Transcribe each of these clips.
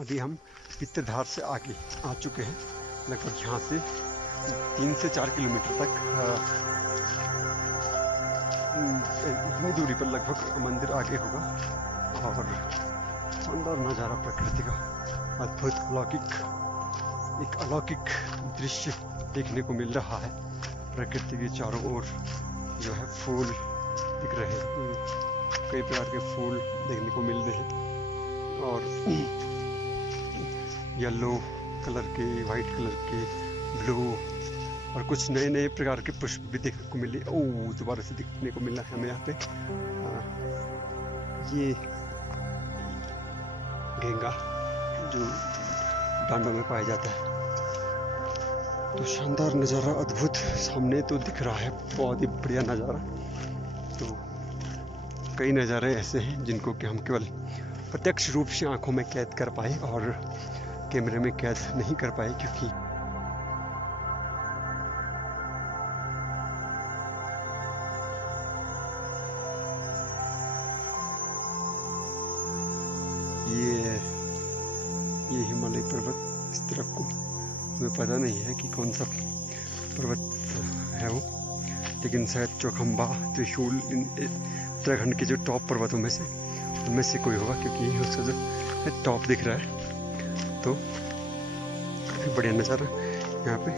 अभी हम पित्तधार से आगे आ चुके हैं। लगभग यहाँ से 3 से 4 किलोमीटर तक इतनी दूरी पर लगभग मंदिर आगे होगा। और शानदार नज़ारा प्रकृति का, अद्भुत एक अलौकिक दृश्य देखने को मिल रहा है। प्रकृति के चारों ओर जो है फूल दिख रहे हैं, कई प्रकार के फूल देखने को मिल रहे हैं और येलो कलर के, वाइट कलर के, ब्लू और कुछ नए नए प्रकार के पुष्प भी देखने को मिले। दोबारा से दिखने को मिला है हमें यहाँ पे। ये गेंगा जो डांडों में पाया जाता है। तो शानदार नज़ारा, अद्भुत सामने तो दिख रहा है, बहुत ही बढ़िया नज़ारा। तो कई नज़ारे ऐसे हैं जिनको कि हम केवल प्रत्यक्ष रूप से आंखों में कैद कर पाए और कैमरे में कैद नहीं कर पाए, क्योंकि ये हिमालय पर्वत इस तरफ को हमें पता नहीं है कि कौन सा पर्वत है वो, लेकिन शायद चौखंबा, त्रिशूल, उत्तराखंड के जो टॉप पर्वतों में से उनमें से कोई होगा, क्योंकि उसका जो टॉप दिख रहा है। तो काफी बढ़िया नज़ारा यहाँ पे,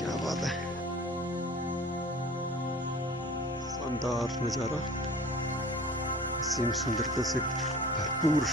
क्या बात है, शानदार नज़ारा, असीम सुंदरता से भरपूर।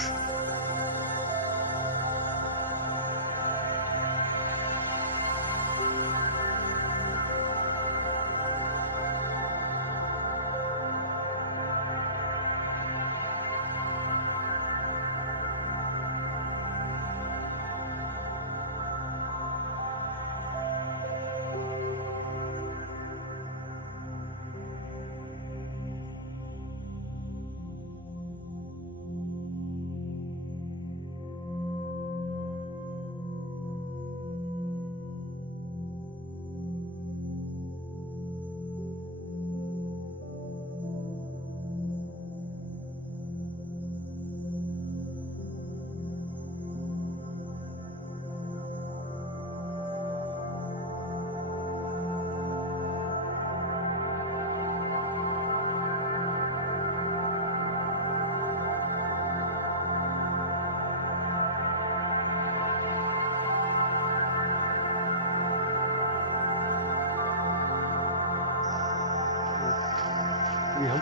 अभी हम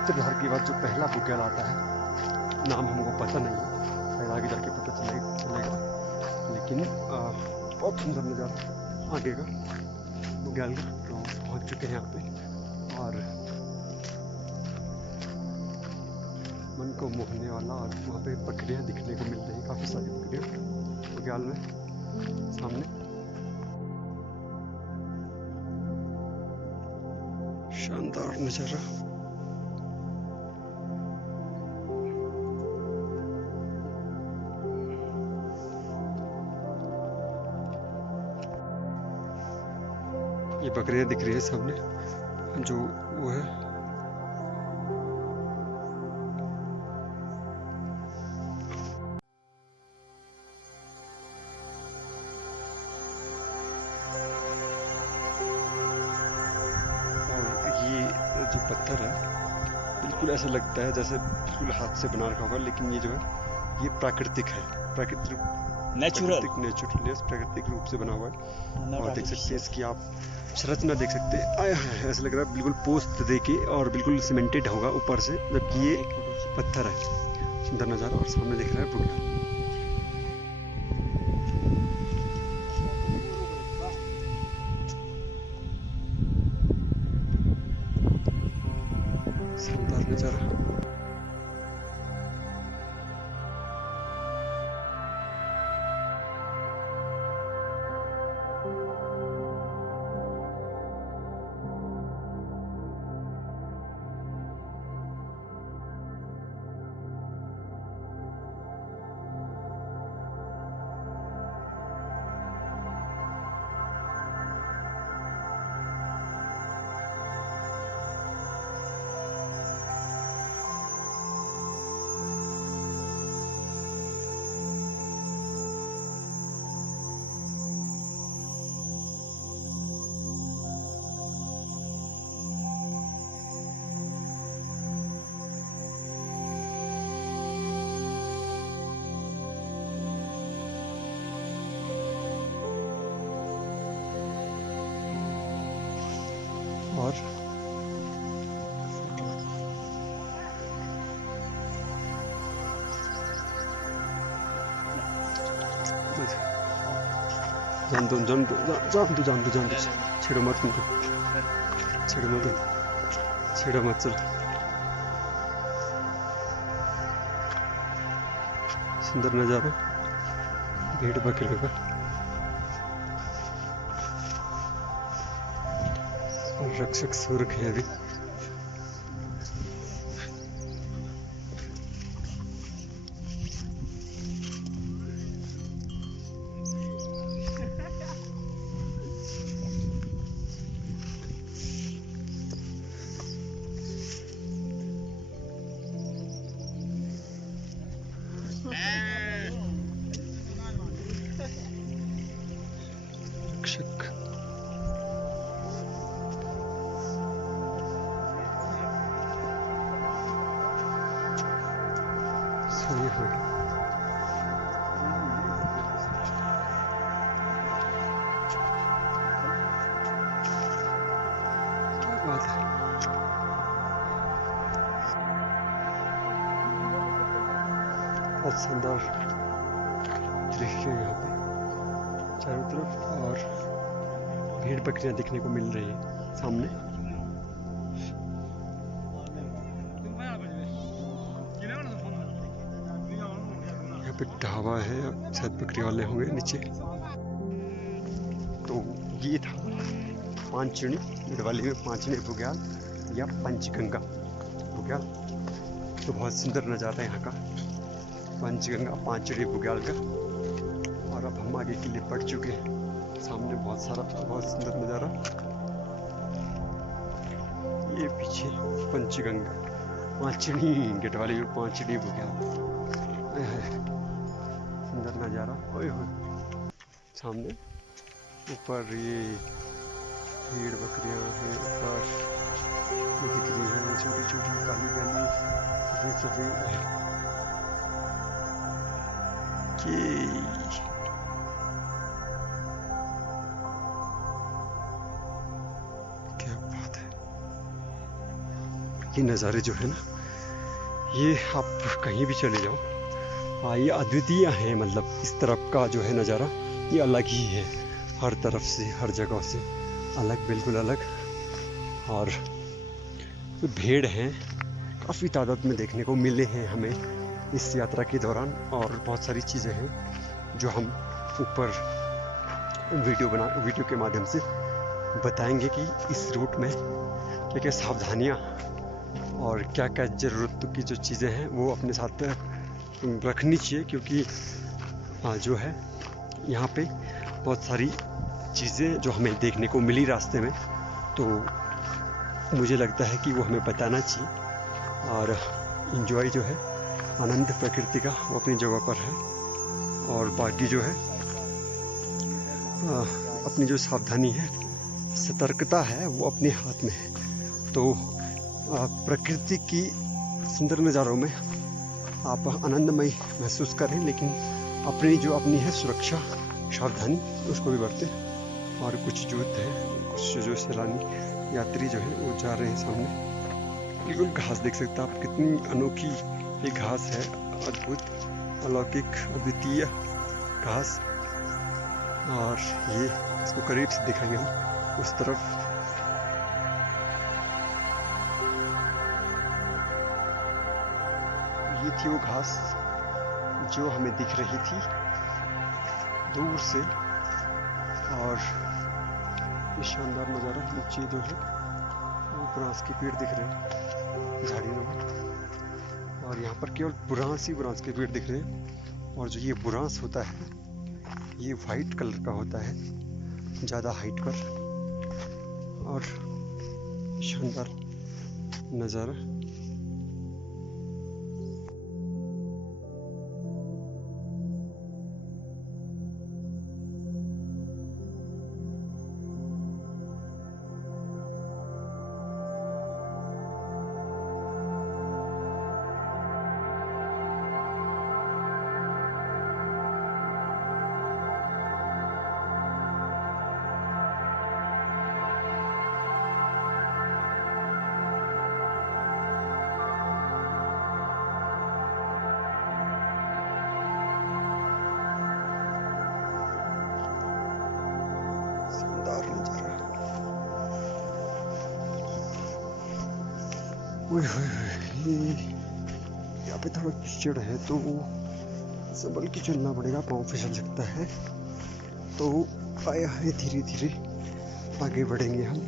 पित्तधार के बाद जो पहला बुग्याल आता है, नाम हमको पता नहीं है, शायद आगे जाके पता चलेगा। लेकिन बहुत सुंदर नज़ारा आगे का बुग्याल का। तो पहुँच चुके हैं यहाँ पे, और मन को मोहने वाला, और वहाँ पे बकरियाँ दिखने को मिल रही हैं, काफ़ी सारी बकरियाँ बुग्याल में सामने। शानदार नज़ारा। ये बकरियां दिख रही है सामने, जो वो है जो पत्थर है, बिल्कुल ऐसा लगता है जैसे बिल्कुल हाथ से बना रखा होगा, लेकिन ये जो है ये प्राकृतिक है, प्राकृतिक रूप से बना हुआ है। और देख सकते हैं इसकी आप संरचना देख सकते हैं, आया है ऐसा लग रहा है बिल्कुल पोस्ट दे के और बिल्कुल सीमेंटेड होगा ऊपर से, जबकि ये पत्थर है। सुंदर नज़ारा, और सामने दिख रहा है बुग्याल। शानदार नज़ारा। जान दो जान दो जान दो जान दो जान दो, छेड़ो मत उनको, छेड़ो मत, छेड़ो मत, चलो। सुंदर नज़ारा भेड़ बकरियों का, और रक्षक सो रखे हैं अभी। रक्षक सोए हुए हैं। क्या बात है। बहुत शानदार दृश्य है यहाँ पे चारों तरफ, और भेड़ बकरियां दिखने को मिल रही है सामने। यहाँ पे ढाबा है, शायद बकरी वाले होंगे नीचे। तो ये था पांचनी, दिवाली में पांचनी बुग्याल या पंचगंगा बुग्याल। तो बहुत सुंदर नज़ारा है यहाँ का, पंचगंगा पांचड़ी बुग्याल का। और अब हम आगे के लिए बढ़ चुके हैं, सामने बहुत सुंदर नज़ारा। ये पीछे पंचगंगा, पांचड़ी गेट वाली में पांचड़ी बुग्याल, सुंदर नज़ारा। ओए होए, सामने ऊपर ये भेड़ बकरियां हैं, ऊपर ये दिख रही है छोटी छोटी काली काली सफेद सफेद है कि क्या बात है। ये नज़ारे जो है ना, ये आप कहीं भी चले जाओ, हाँ ये अद्वितीय है। मतलब इस तरफ का जो है नज़ारा, ये अलग ही है, हर तरफ से, हर जगह से अलग, बिल्कुल अलग। और भेड़ हैं काफ़ी तादाद में देखने को मिले हैं हमें इस यात्रा के दौरान। और बहुत सारी चीज़ें हैं जो हम ऊपर वीडियो के माध्यम से बताएंगे कि इस रूट में क्या क्या सावधानियाँ और क्या क्या ज़रूरत की जो चीज़ें हैं वो अपने साथ रखनी चाहिए। क्योंकि जो है यहाँ पे बहुत सारी चीज़ें जो हमें देखने को मिली रास्ते में, तो मुझे लगता है कि वो हमें बताना चाहिए। और इन्जॉय जो है, आनंद प्रकृति का, वो अपनी जगह पर है। और बाकी जो है अपनी जो सावधानी है, सतर्कता है, वो अपने हाथ में है। तो प्रकृति की सुंदर नज़ारों में आप आनंदमय महसूस करें, लेकिन अपनी है सुरक्षा, सावधानी, उसको भी बरतें। और कुछ यूथ है, कुछ जो सैलानी यात्री जो है वो जा रहे हैं सामने। बिल्कुल घास देख सकते हैं आप, कितनी अनोखी ये घास है, अद्भुत, अलौकिक, अद्वितीय घास। और ये इसको करीब से दिखाएंगे हम उस तरफ। ये थी वो घास जो हमें दिख रही थी दूर से। और ये शानदार नज़ारा, नीचे जो है वो बुरांस के पेड़ दिख रहे हैं झाड़ियों में, और यहाँ पर केवल बुरांस के पेड़ दिख रहे हैं। और जो ये बुरांस होता है, ये वाइट कलर का होता है ज़्यादा हाइट पर। और शानदार नज़ारा। ओए होए होए, ये यहाँ पे थोड़ा कीचड़ है तो संभल के चलना पड़ेगा, पाँव फिसल सकता है। तो आया है, धीरे धीरे आगे बढ़ेंगे हम।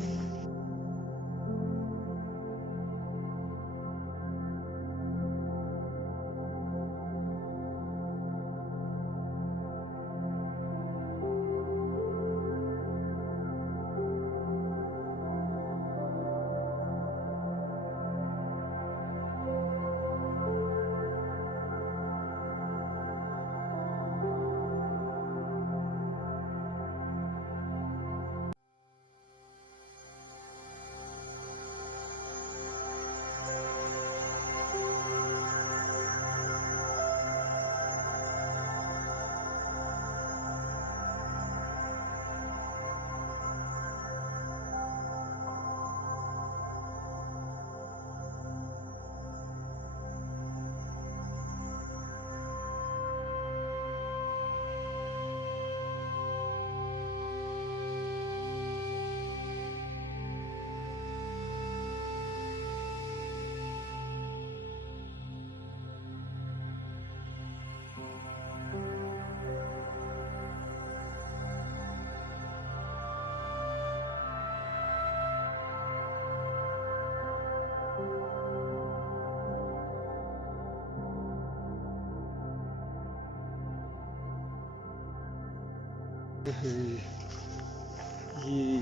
ये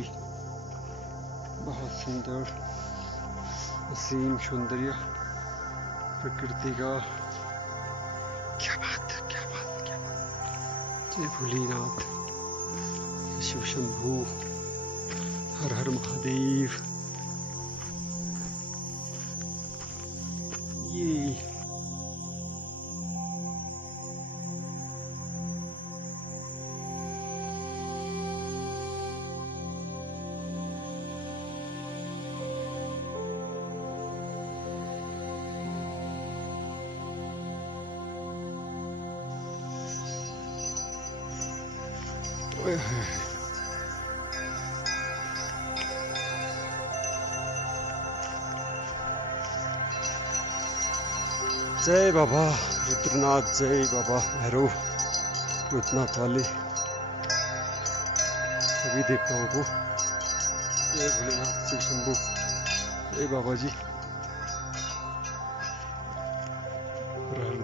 बहुत सुंदर असीम सौंदर्य प्रकृति का। क्या बात है, क्या बात, क्या बात। जय भोलेनाथ, शिव शंभू, हर हर महादेव। ये ओए होए, जय बाबा रुद्रनाथ, जय बाबा भैरव भूतनाथ वाले सभी देवताओं को, जय भोलेनाथ, शिव शंभू, जय बाबा जी।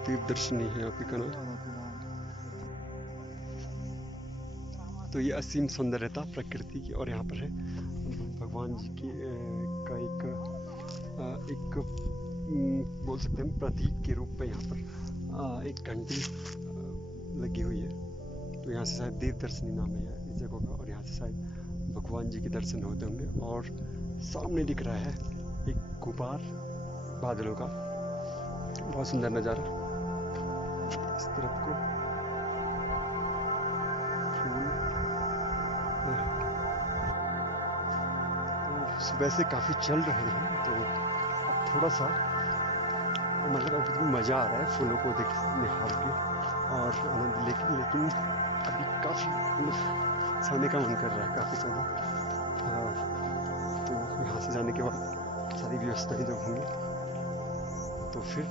तीर्थ दर्शनी है यहाँ पे का नाम। तो ये असीम सौंदर्यता प्रकृति की, और यहाँ पर है भगवान जी की का एक बोल सकते हैं प्रतीक के रूप में यहाँ पर एक घंटी लगी हुई है। तो यहाँ से शायद देव दर्शनी नाम है इस जगह का, और यहाँ से शायद भगवान जी के दर्शन होते होंगे। और सामने दिख रहा है एक गुबार बादलों का, बहुत सुंदर नज़ारा। इस तरफ को फूल, तो सुबह से काफ़ी चल रहे हैं, तो अब थोड़ा सा मतलब अभी मज़ा आ रहा है फूलों को देख निहार के और आनंद लेके। लेकिन अभी काफ़ी सोने का मन कर रहा है काफ़ी ज़्यादा। तो यहाँ से जाने के बाद सारी व्यवस्थाएं जब होंगी तो फिर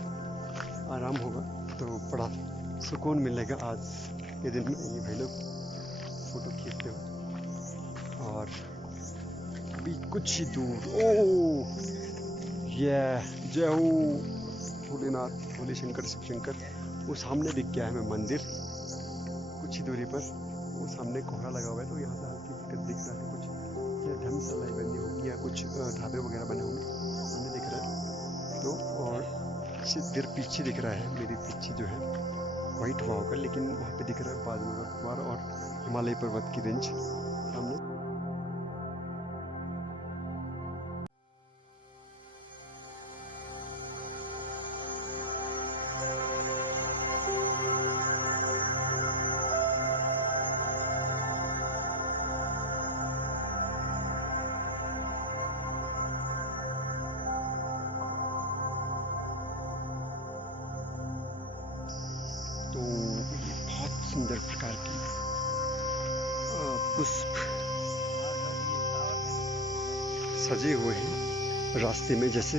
आराम होगा, तो बड़ा सुकून मिलेगा आज के दिन में। ये भाई लोग फोटो खींचते हो, और अभी कुछ ही दूर, ओ ये जय हो भोलेनाथ, भोले शंकर, शिव शंकर, वो सामने दिख गया है हमें मंदिर कुछ ही दूरी पर। वो सामने कोहरा लगा हुआ है, तो यहाँ से हल्की दिख रहा है कुछ धर्मशाला बनी होगी या कुछ ढाबे वगैरह बने होंगे, सामने दिख रहा है। तो और देर पीछे दिख रहा है, मेरे पीछे जो है वाइट हुआ होगा, लेकिन वहाँ पे दिख रहा है बादलों का कुमार और हिमालय पर्वत की रेंज सामने। तो बहुत सुंदर प्रकार की पुष्प सजे हुए हैं रास्ते में, जैसे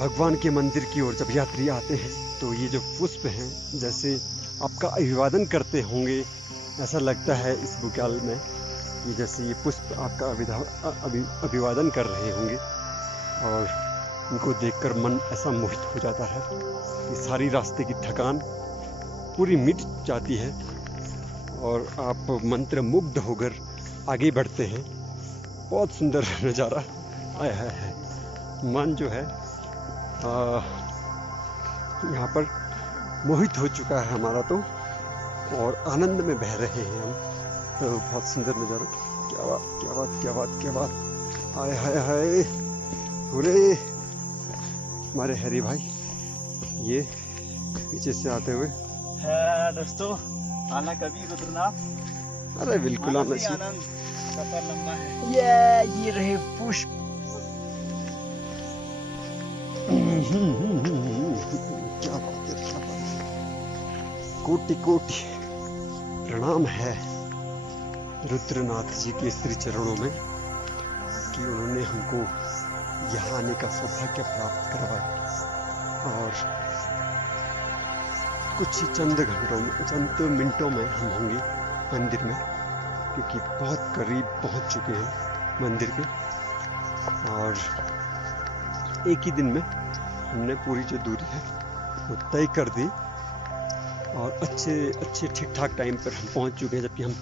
भगवान के मंदिर की ओर जब यात्री आते हैं तो ये जो पुष्प हैं जैसे आपका अभिवादन करते होंगे, ऐसा लगता है इस बुग्याल में कि जैसे ये पुष्प आपका अभिवादन कर रहे होंगे। और इनको देखकर मन ऐसा मोहित हो जाता है कि सारी रास्ते की थकान पूरी मिट जाती है और आप मंत्र मुग्ध होकर आगे बढ़ते हैं। बहुत सुंदर नज़ारा आया है। मन जो है यहाँ पर मोहित हो चुका है हमारा तो, और आनंद में बह रहे हैं हम। तो बहुत सुंदर नज़ारा। क्या बात क्या बात क्या बात क्या बात। आए हाय हाय पूरे हमारे हरी भाई ये पीछे से आते हुए है दोस्तों, आना कभी रुद्रनाथ। अरे बिल्कुल आना चाहिए। आनंद, सफर लंबा है। ये रहे पुष्प। क्या बात है, क्या बात है। कोटि कोटि प्रणाम है रुद्रनाथ जी के श्री चरणों में कि उन्होंने हमको यहाँ आने का सौभाग्य प्राप्त करवाया। और कुछ ही चंद मिनटों में हम होंगे मंदिर में, क्योंकि बहुत करीब पहुंच चुके हैं मंदिर के। और एक ही दिन में हमने पूरी जो दूरी है वो तय कर दी और अच्छे ठीक ठाक टाइम पर हम पहुंच चुके हैं, जबकि हम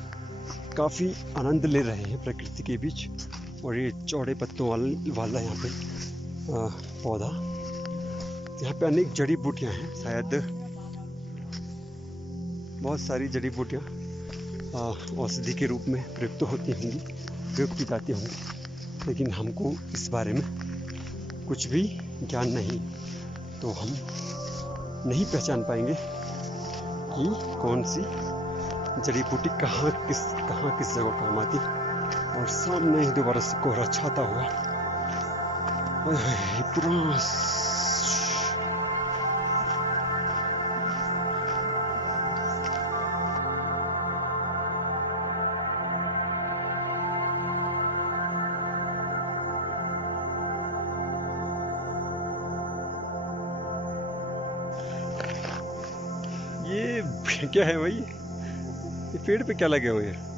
काफ़ी आनंद ले रहे हैं प्रकृति के बीच। और ये चौड़े पत्तों वाला यहाँ पे पौधा, यहाँ पे अनेक जड़ी बूटियाँ हैं। शायद बहुत सारी जड़ी बूटियाँ औषधि के रूप में प्रयुक्त होती होंगी, प्रयोग की जाती होंगी, लेकिन हमको इस बारे में कुछ भी ज्ञान नहीं, तो हम नहीं पहचान पाएंगे कि कौन सी जड़ी बूटी कहाँ किस जगह काम आती। और सामने ही दोबारा से कोहरा छाता हुआ पूरा ये क्या है भाई, ये पेड़ पे क्या लगे हुए हैं?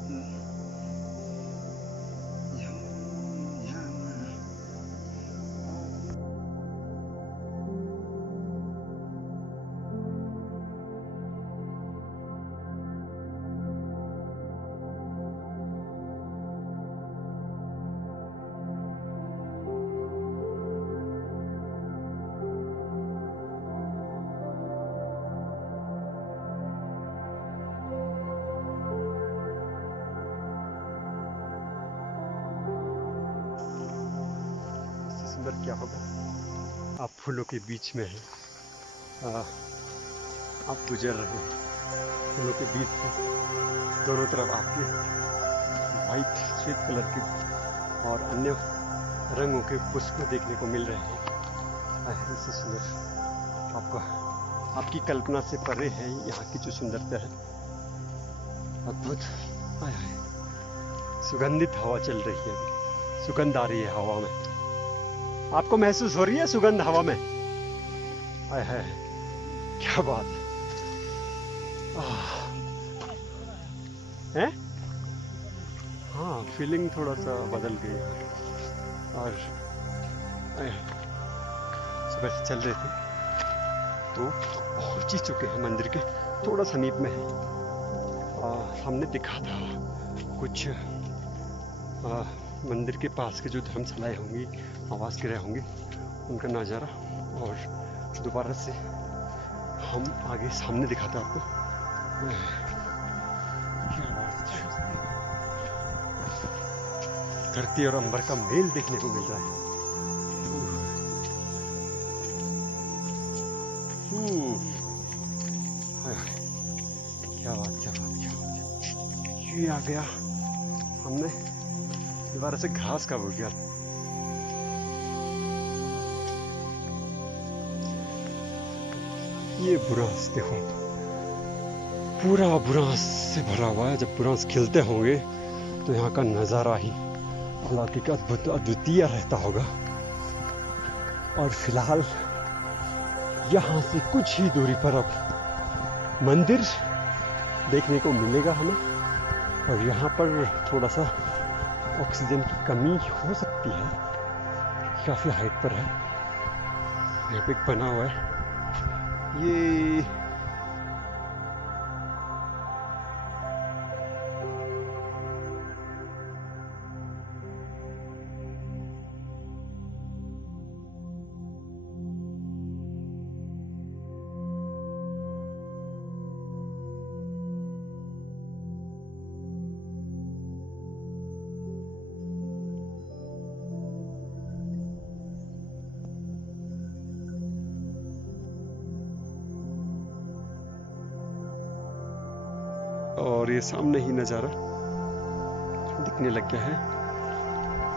सुंदर क्या होगा। आप फूलों के बीच में हैं, आप गुजर रहे हैं फूलों के बीच से। दोनों तरफ आपके वाइट श्वेत कलर के और अन्य रंगों के पुष्प देखने को मिल रहे हैं। इससे सुंदर आपकी कल्पना से परे है यहाँ की जो सुंदरता है। अद्भुत। सुगंधित हवा चल रही है, अभी सुगंध आ रही है हवा में। आपको महसूस हो रही है सुगंध हवा में? आय है, क्या बात है। हाँ, फीलिंग थोड़ा सा बदल गई है। और सुबह से चल रहे थे तो पहुंच ही चुके हैं मंदिर के थोड़ा समीप में है। हमने देखा था कुछ मंदिर के पास के जो धर्मशालाएं होंगी, आवास गृह होंगे, उनका नज़ारा। और दोबारा से हम आगे सामने दिखाते आपको। क्या बात है, धरती और अंबर का मेल देखने को मिल रहा है। क्या बात क्या बात क्या बात। ये आ गया हमने दोबारा से घास का बुग्याल। ये बुरांस देखो, पूरा बुरांस से भरा हुआ है। जब बुरांस खिलते होंगे तो यहाँ का नज़ारा ही अलौकिक अद्भुत अद्वितीय रहता होगा। और फिलहाल यहाँ से कुछ ही दूरी पर अब मंदिर देखने को मिलेगा हमें। और यहाँ पर थोड़ा सा ऑक्सीजन की कमी हो सकती है, काफ़ी हाइट पर है। यहाँ पे एक बना हुआ है ये और ये सामने ही नज़ारा दिखने लग गया है।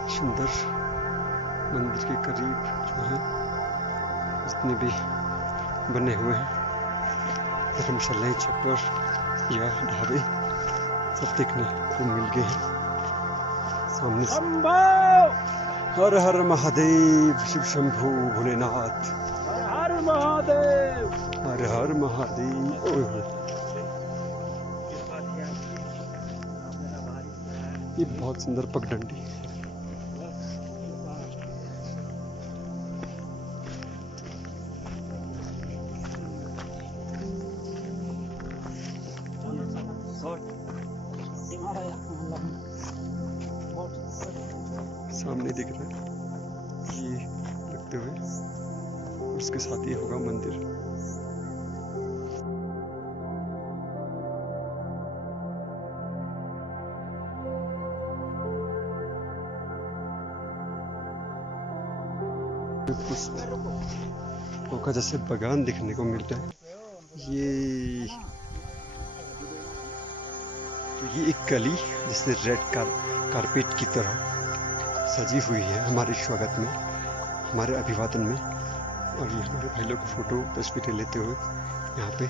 सुंदर मंदिर के करीब जो है जितने भी बने हुए हैं धर्मशालाएं, छप्पर या ढाबे सब देखने को मिल गए हैं सामने से। हर हर महादेव, शिव शंभू भोलेनाथ, हर महादेव। हर हर महादेव। ओए ये बहुत सुंदर पगडंडी। सामने दिख रहा है ये लगते हुए, उसके साथ ही होगा मंदिर। पुष्पों का जैसे बागान दिखने को मिलता है। ये एक गली जैसे रेड कारपेट की तरह सजी हुई है हमारे स्वागत में, हमारे अभिवादन में। और ये हमारे भाई लोग फोटो तस्वीरें लेते हुए यहाँ पे।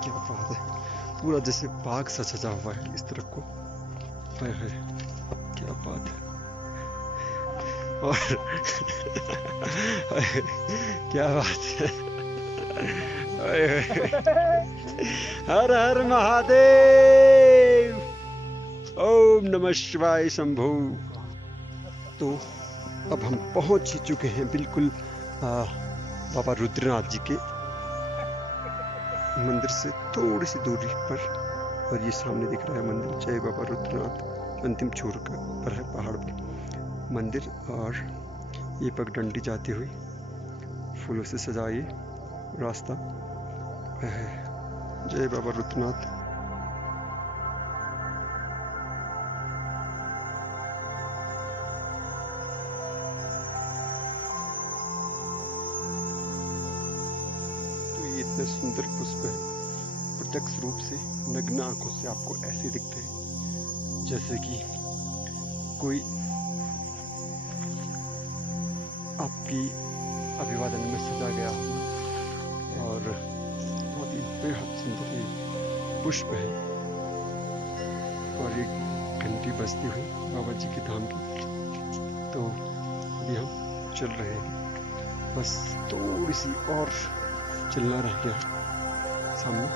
क्या बात है, पूरा जैसे बाग सा सजा हुआ है इस तरफ को। हाय हाय, क्या बात है। और क्या बात है। हर हर महादेव, ओम नमः शिवाय शंभू। तो अब हम पहुंच ही चुके हैं बिल्कुल बाबा रुद्रनाथ जी के मंदिर से थोड़ी सी दूरी पर। और ये सामने दिख रहा है मंदिर जय बाबा रुद्रनाथ। अंतिम छोर पर है पहाड़ पर मंदिर। और ये पगडंडी जाती हुई फूलों से सजा ये रास्ता है। जय बाबा रुद्रनाथ। तो ये इतने सुंदर पुष्प है, प्रत्यक्ष रूप से नग्न आंखों से आपको ऐसे दिखते हैं जैसे कि कोई आपकी अभिवादन में सजा गया हो। और बहुत ही बेहद सुंदर ये पुष्प है। और एक घंटी बजती हुई बाबा जी के धाम की। तो अभी हम चल रहे हैं, बस थोड़ी सी और चलना रह गया सामने।